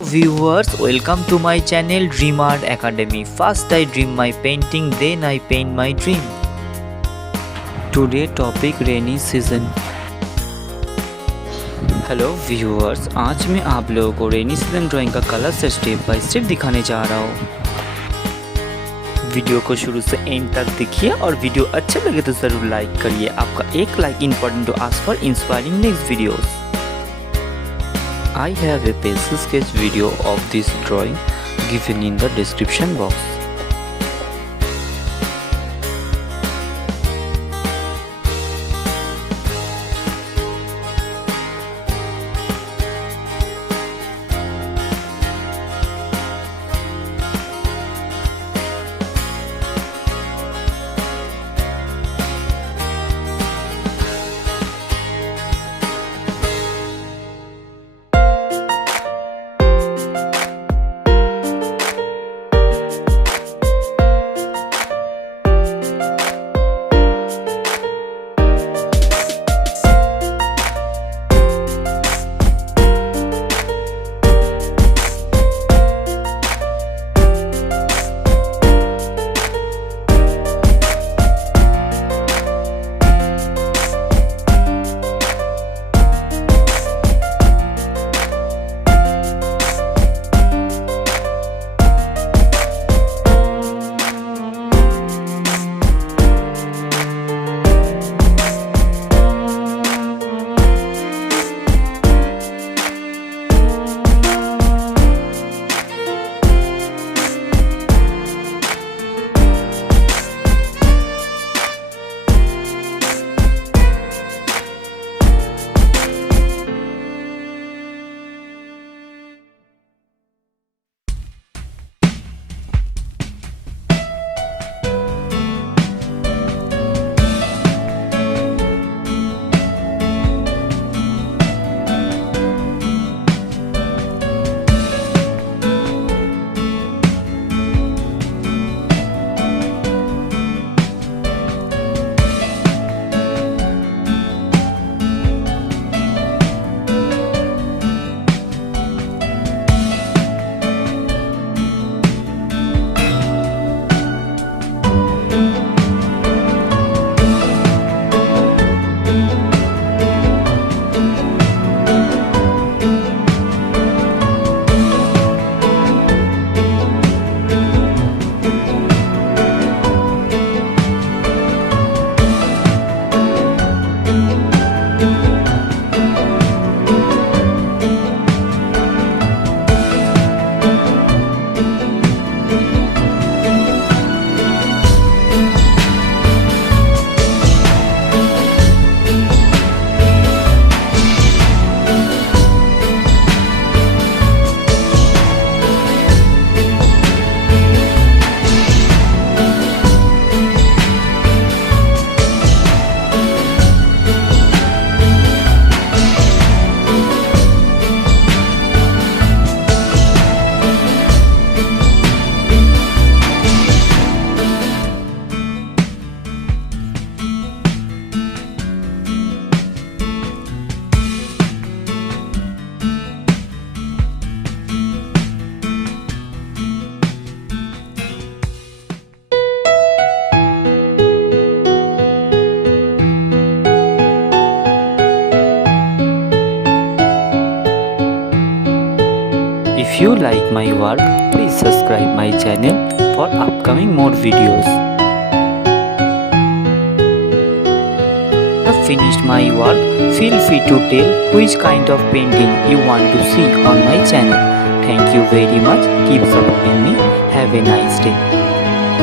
Viewers, welcome to my channel Dream Art Academy. First I dream my painting, then I paint my dream. Today topic rainy season. Hello viewers, आज मैं आप लोगों को rainy season drawing का colour से step by step दिखाने जा रहा हूँ। वीडियो को शुरू से एंड तक देखिए और वीडियो अच्छे लगे तो ज़रूर लाइक करिए। आपका एक like important to ask for inspiring next videos. I have a pencil sketch video of this drawing given in the description box. If you like my work, please subscribe my channel for upcoming more videos. Have finished my work, feel free to tell which kind of painting you want to see on my channel. Thank you very much. Keep supporting me. Have a nice day.